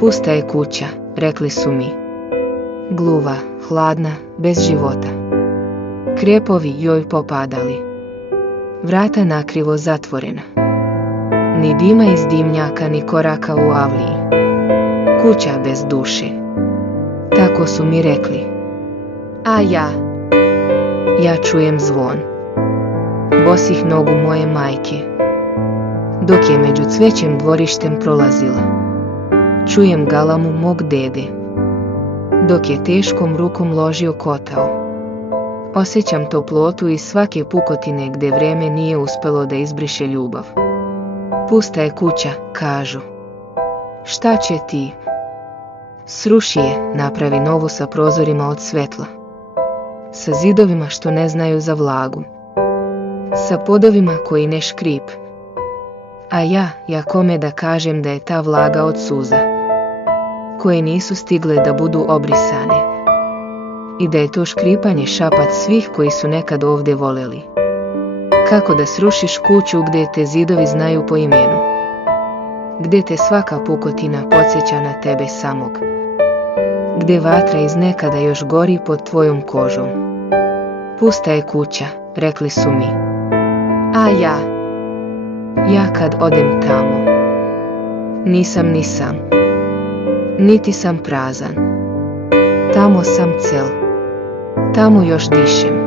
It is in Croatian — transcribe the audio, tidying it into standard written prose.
Pusta je kuća, rekli su mi. Gluva, hladna, bez života. Krijepovi joj popadali. Vrata nakrivo zatvorena. Ni dima iz dimnjaka, ni koraka u avliji. Kuća bez duše. Tako su mi rekli. A ja čujem zvon bosih nogu moje majke, dok je među cvećem dvorištem prolazila. Čujem galamu mog dede, dok je teškom rukom ložio kotao. Osjećam toplotu iz svake pukotine gdje vrijeme nije uspjelo da izbriše ljubav. Pusta je kuća, kažu. Šta će ti? Sruši je, napravi novu sa prozorima od svetla. Sa zidovima što ne znaju za vlagu. Sa podovima koji ne škrip. A ja kome da kažem da je ta vlaga od suza, koje nisu stigle da budu obrisane. I da je to škripanje šapat svih koji su nekad ovdje voleli. Kako da srušiš kuću gdje te zidovi znaju po imenu? Gdje te svaka pukotina podsjeća na tebe samog? Gdje vatra iz nekada još gori pod tvojom kožom? Pusta je kuća, rekli su mi. A ja kad odem tamo, nisam ni sam, niti sam prazan. Tamo sam cel, tamo još dišem.